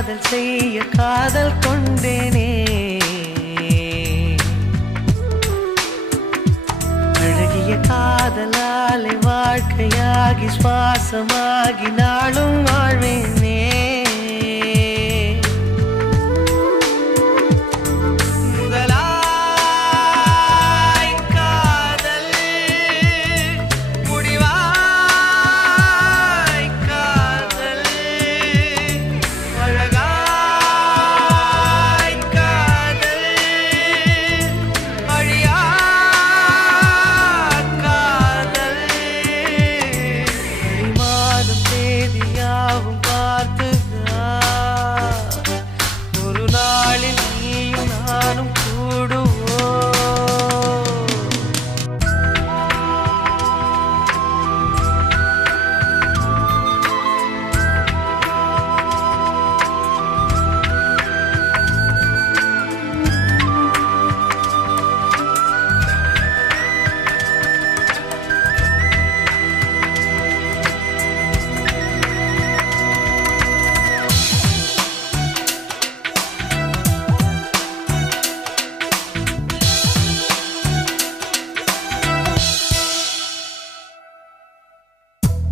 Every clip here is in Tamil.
காதல் செய்ய காதல் கொண்டேனே. அழகிய காதலாலை வாழ்க்கையாகி சுவாசமாகி நாளும் வாழ்வேனே.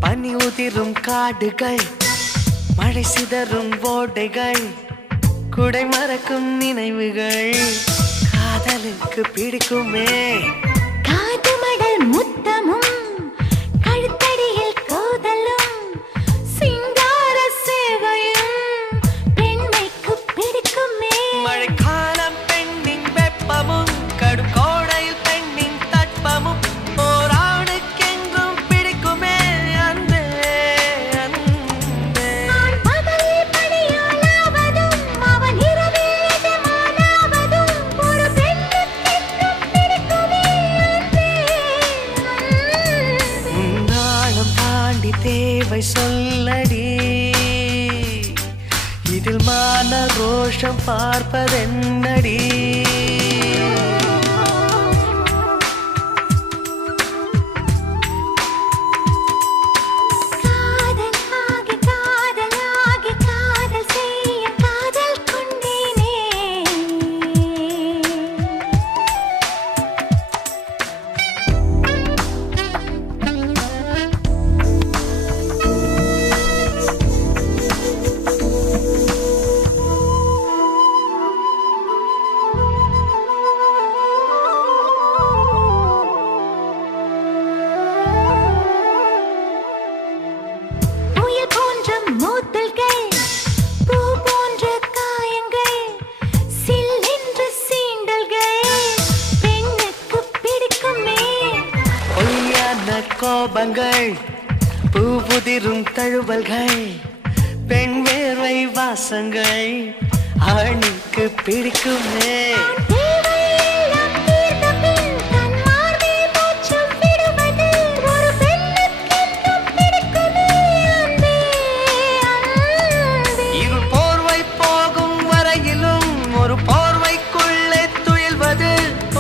பனி உதிரும் காடுகள், மழை சிதறும் ஓடைகள், குடை மறக்கும் நினைவுகள் காதலுக்கு பிடிக்குமே. காது மடல் முத்தமும் கழுத்தடியில் கோதலும் சிங்கார சேவையும் பெண்மைக்கு பிடிக்குமே. மழைக்காலம் பெண்ணின் வெப்பமும் கடும் கோடையில் பெண்ணின் தட்பமும் தேவை சொல்லடி. இதில் மான ரோஷம் பார்ப்பதென்னடி. கோபங்கள் பூவுதிரும் தழுவல்கள் பெண் வேர்வை வாசங்கள் ஆணுக்கு பிடிக்குமே. இருள் போர்வை போகும் வரையிலும் ஒரு போர்வைக்குள்ளே துயில்வது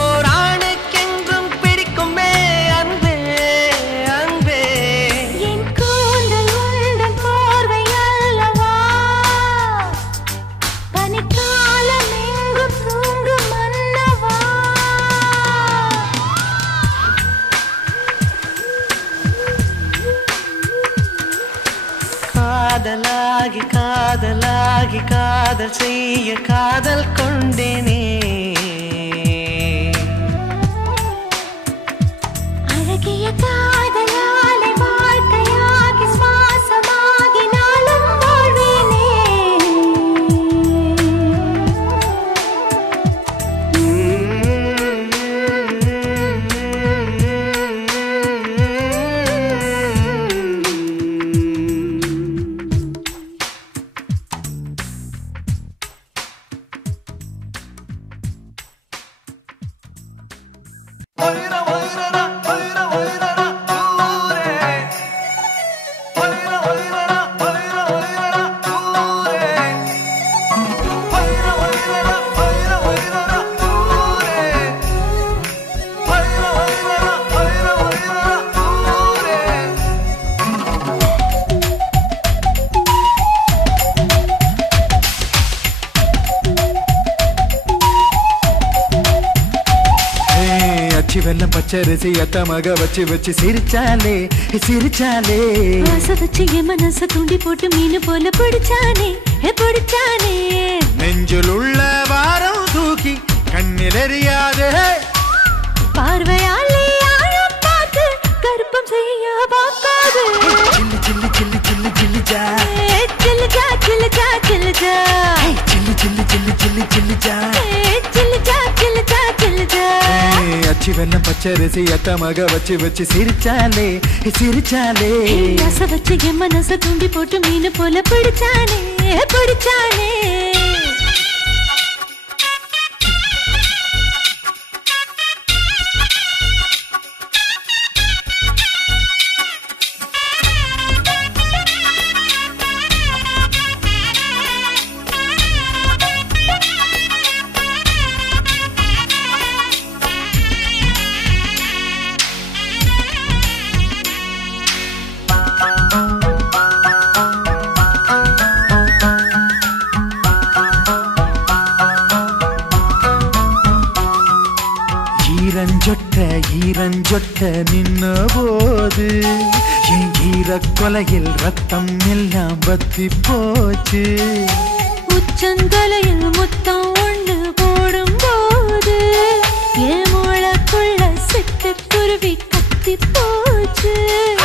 ஓர் ஆணுக்கென்றும் பிடிக்குமே. அன்பே அன்பே என் கூந்தல் உந்தன் போர்வை அல்லவா, பனிக்காலம் எங்கும் தூங்கும் மன்னவா. காதலாகி காதலாகி காதல் செய்ய காதல் கொண்டேனே. அழகிய காதலாலை வாழ்க்கையாகி சுவாசமாகி நாளும் வாழ்வேனே. வெல்லம் பச்சரிசி அத்தமாக வச்சு வச்சு சிரிச்சாலே சிரிச்சாலே ஆசை வச்சு என் மனச தூண்டி போட்டு மீன் போல பிடிச்சானே பிடிச்சானே நெஞ்சில் உள்ள வாரம் தூக்கி கண்ணில் எறியாதே பார்வையாலே ஆழம் பார்த்து கருப்பம் செய்ய பார்க்காது சில்லு சில்லு சில்லு சில்லு சில்லு ஜா சில்லுஜா சில்லுஜா சில்லுஜா சில்லு சில்லு சில்லு சில்லு சில்லு ஜா சில்லுஜா சில்லுஜா சில்லுஜா அச்சி வெல்லம் பச்சரிசி அத்தமாக வச்சு வச்சு சிரிச்சாலே சிரிச்சாலே ஆசை வச்சு என் மனச தூண்டி போட்டு மீன் போல பிடிச்சானே பிடிச்சானே ஈரஞ்சொட்ட நின்ன போது என் ஈர கொலையில் ரத்தம் எல்லாம் பத்தி போச்சு உச்சந்தலையில் முத்தம் ஒண்ணு போடும் போது என் மூளைக்குள்ள சிட்டு குருவி கத்தி போச்சு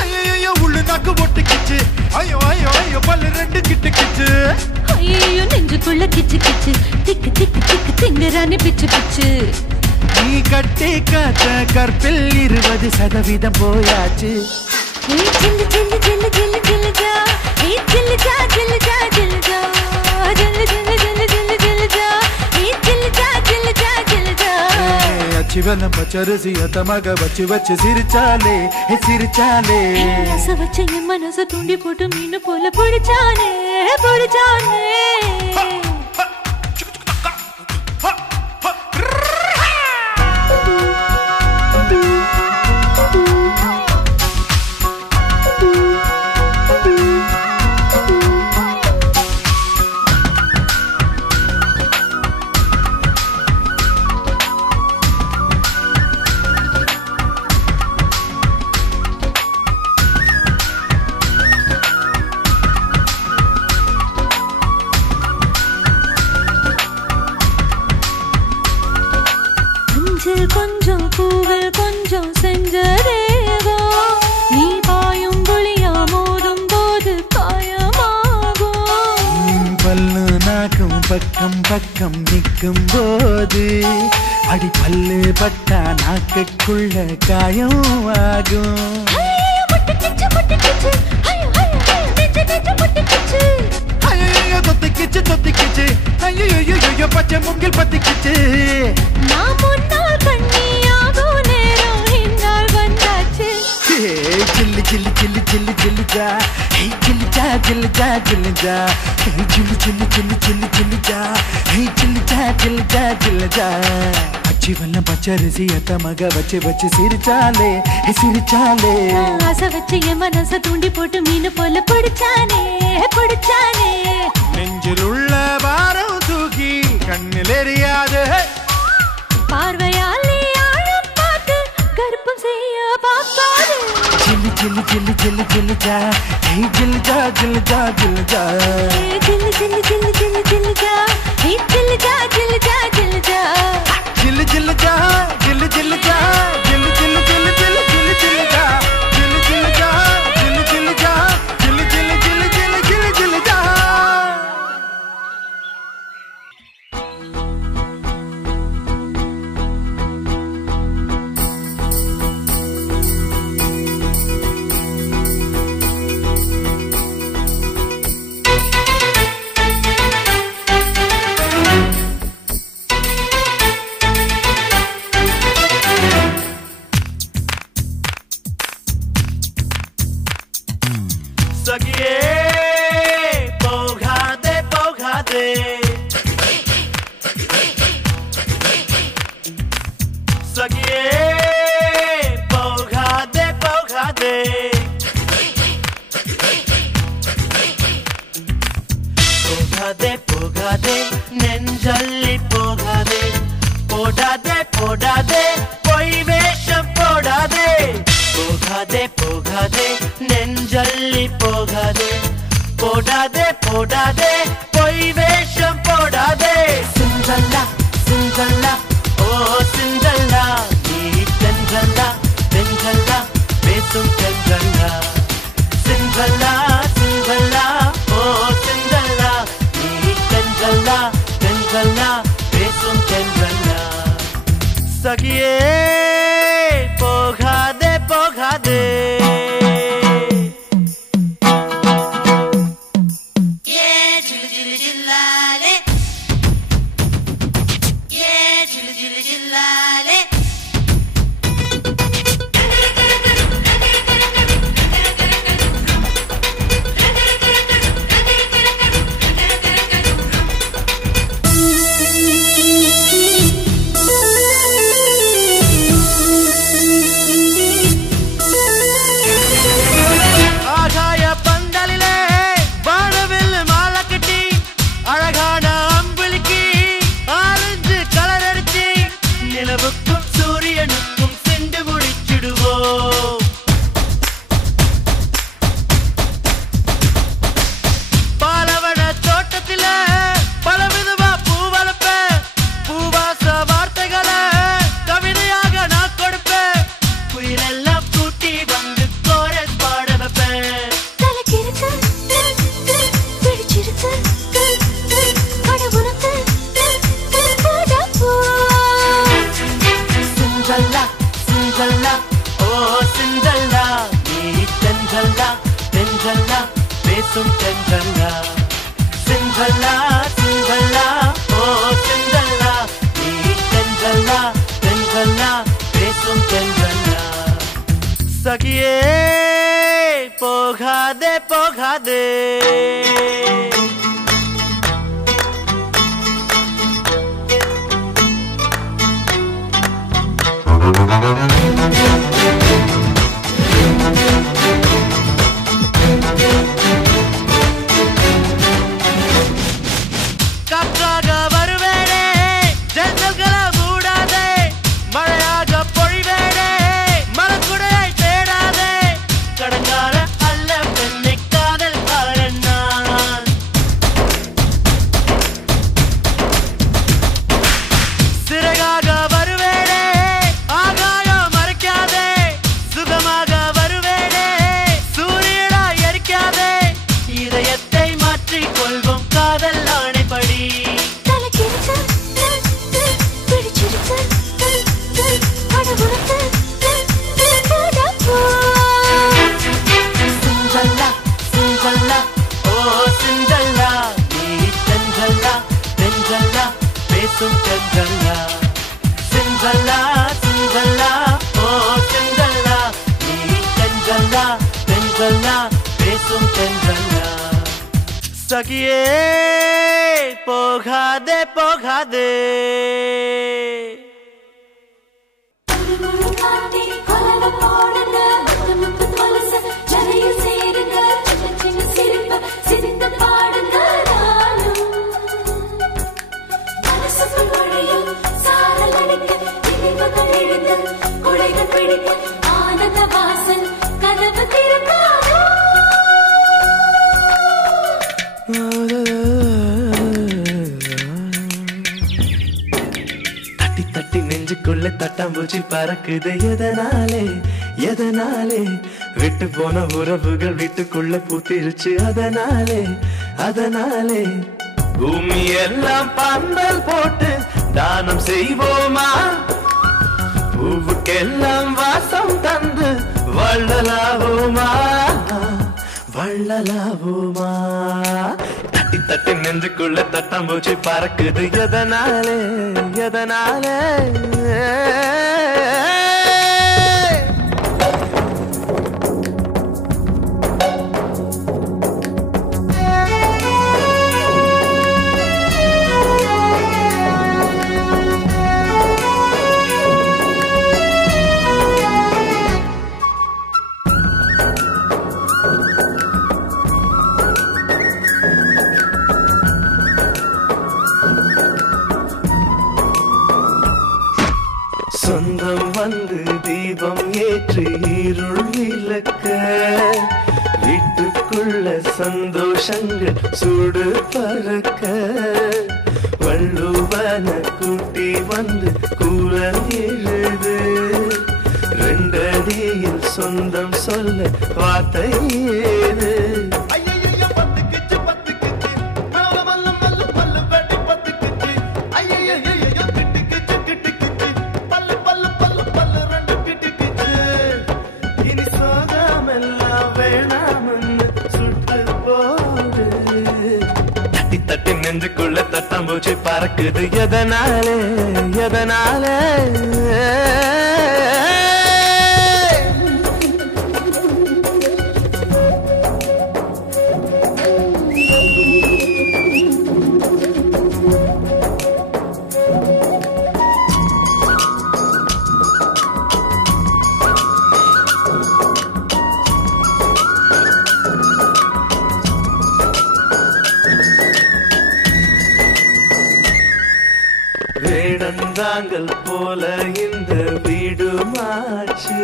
ஐயோ உள்ளு நாக்கு ஒட்டுக்கிச்சு ஐயோ ஐயோ ஐயோ பல்லு ரெண்டு கிட்டுக்கிச்சு ஐயோ நெஞ்சுக்குள்ள கிச்சு கிச்சு திக்கு திக்கு திக்கு திங்குறானே பிச்சு பிச்சு நீ கட்டி காத்த கற்பில் 20% போயாச்சு சில்லு சில்லு சில்லு சில்லு சில்லுஜா சில்லுஜா சில்லுஜா சில்லுஜா சில்லு சில்லு சில்லு சில்லு சில்லுஜா சில்லுஜா சில்லுஜா சில்லுஜா அச்சி வெல்லம் பச்சரிசி அத்தமாக வச்சு வச்சு சிரிச்சாலே சிரிச்சாலே ஆசை வச்சு என் மனச தூண்டி போட்டு மீன் போல பிடிச்சானே பிடிச்சானே கொஞ்சம் பூவில் கொஞ்சம் செஞ்சதேவோ நீ பாயும் புளியா மோதும் போது காயமாகும் பல்லு நாக்கும் பக்கம் பக்கம் நிற்கும் போது அடி பல்லு பட்டா நாக்குக்குள்ள காயம் ஆகும் தொத்திக்கிச்சு தொத்திக்கிச்சு ஐயோ பச்சை முங்கில் பத்திக்கிச்சு நான் முன்னால் கண்ணியாகும் நேரம் என்னால் வந்தாச்சு சில்லு சில்லு சில்லு சில்லு சில்லுஜா சில்லுஜா சில்லுஜா சில்லுஜா சில்லு சில்லு சில்லு சில்லு சில்லுஜா சில்லுஜா சில்லுஜா சில்லுஜா அச்சி வெல்லம் பச்சரிசி அத்தமாக வச்சு வச்சு சிரிச்சாலே சிரிச்சாலே ஆசை வச்சு என் மனச தூண்டி போட்டு மீன் போல பிடிச்சானே பிடிச்சானே நெஞ்சில் உள்ள வாரம் தூக்கி கண்ணில் எறியாதே பார்வையாலே ஆழம் பார்த்து கருப்பம் செய்ய பார்க்காது சில்லு சில்லு சில்லு சில்லு சில்லுஜா சில்லுஜா சில்லுஜா சில்லுஜா சில்லு சில்லு சில்லு சில்லு சில்லுஜா சில்லுஜா சில்லுஜா சில்லுஜா சில்லு சில்லுஜா சில்லு சில்லுஜா சில்லு சில்லு சில்லு சில்லு சில்லு சில்லுஜா சில்லு சில்லுஜா சில்லு சில்லுஜா சில்லு சில்லு சில்லு சில்லு சில்லு சில்லுஜா போகாதே நெஞ்சள்ளி போகாதே போடாதே போடாதே பொய் வேஷம் போடாதே பொய் வேஷம் போடாதே சிந்தல்லா சிந்தல்லா ஓ சிந்தல்லா நீ தென்றல்லா தென்றல்லா பேசும் தென்றல்லா சிந்தல்லா சிந்தல்லா ஓ சிந்தல்லா நீ தென்றல்லா தென்றல்லா பேசும் தென்றல்லா சகியே போகாதே போகாதே सखिए पोखा दे सखिए पोखा दे தட்டாம்பூச்சி பறக்குது எதனாலே எதனாலே விட்டு போன உறவுகள் வீட்டுக்குள்ள பூத்திருச்சு அதனாலே அதனாலே பூமி எல்லாம் பந்தல் போட்டு தானம் செய்வோமா பூவுக்கெல்லாம் வாசம் தந்து வள்ளலாவோமா வள்ளலாவோமா தட்டி தட்டி நெஞ்சுக்குள்ள தட்டாம்பூச்சி பறக்குது எதனாலே எதனாலே சொந்தம் வந்து தீபம் ஏற்றி இருள் விளக்க வீட்டு மனசுக்குள்ள சந்தோஷங்கள் சூடு பறக்க வள்ளுவன கூட்டி வந்து கூறல் எழுது ரெண்டடியில் சொந்தம் சொல்ல வார்த்தை ஏது தட்டி நெஞ்சுக்குள்ள தட்டாம்பூச்சி பறக்குது எதனாலே எதனாலே வேடந்தாங்கள் போல இந்த வீடு மாச்சு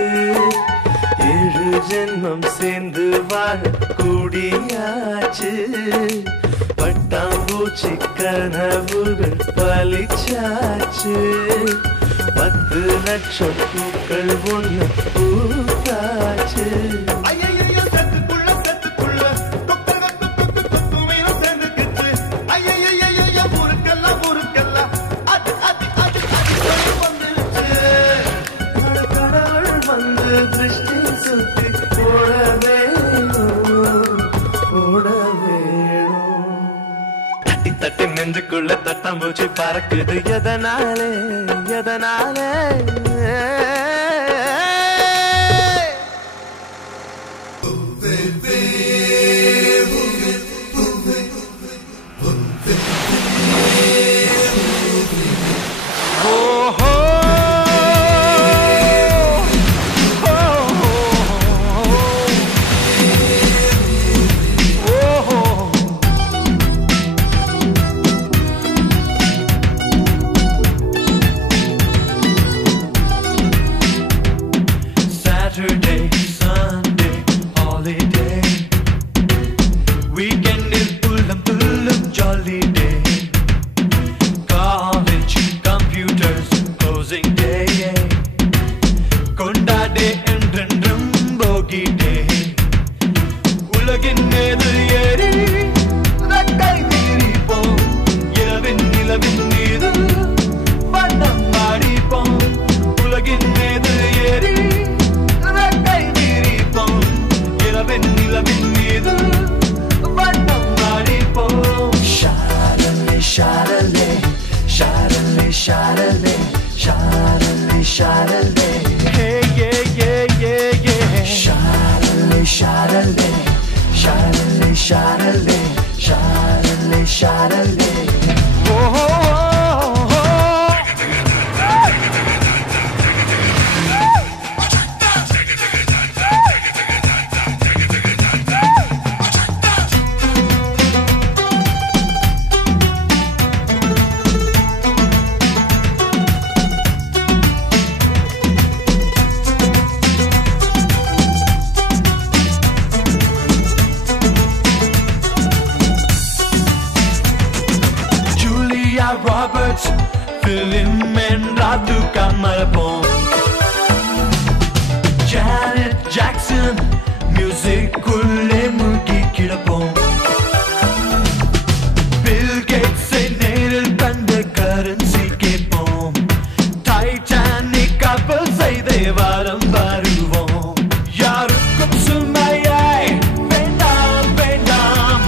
7 ஜென்மம் சேர்ந்து வாழ கூடியாச்சு பட்டாம்பூச்சி கனவுகள் பலிச்சாச்சு 10 லட்சம் பூக்கள் ஒன்று பூத்தாச்சு தட்டி நெஞ்சுக்குள்ள தட்டாம்பூச்சி பறக்குது எதனாலே எதனாலே Saturday, Sunday, holiday. Weekend is full of jolly day. College, computers, closing day. Konda day and bogi day. Ulagin medu yeri, rakkai veeripom. Ilavin meedu, vannam maadipom. Ulagin medu yeri. Sharale, sharale, sharale, sharale, sharale. Hey, yeah, yeah, yeah, yeah. Sharale, sharale, sharale, sharale, sharale, sharale. Oh, oh, oh, oh. Roberts, Film and Ratu Kamalapom. Janet Jackson, music kulle mugi kidapom. Bill Gates say nail kanda currency ke pom. Titanic couple say they varam varuvom. Yarukum sumayai, vendam vendam.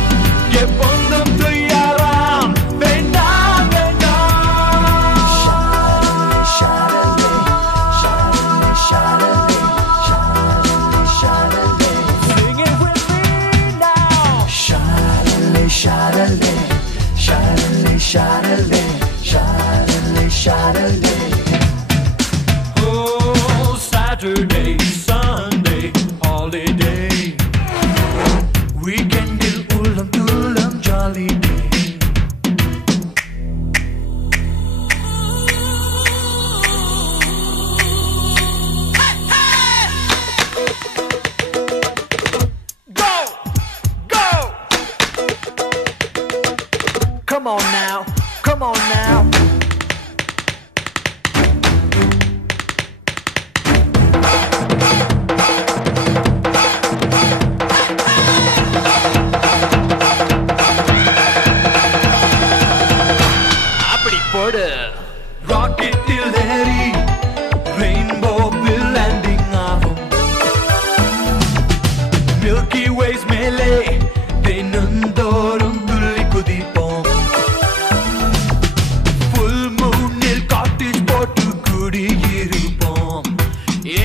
Ye bondam tu yaram, vendam. Come on now. அப்படி போடு. ராக்கெட்டில் ஏறி ரெயின்போவில் லேண்டிங் ஆகும். மில்கி வேஸ் மேலே தினந்தோறும் துள்ளி குதிப்போம். ஃபுல் மூனில் காட்டேஜ் போட்டு குடியிருப்போம்.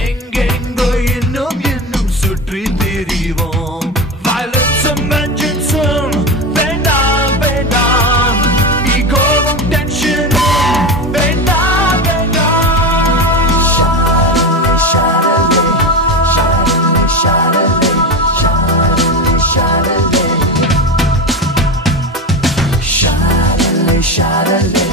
எங்கெங்கோ இன்னும் இன்னும் சுற்றி திரிவோம். வயலன்ஸும் வெஞ்சன்ஸும் வேண்டாம் வேண்டாம். ஈகோவும் டென்ஷனும் வேண்டாம் வேண்டாம். ஷாடலே ஷாடலே ஷாடலே ஷாடலே ஷாடலே ஷாடலே ஷாடலே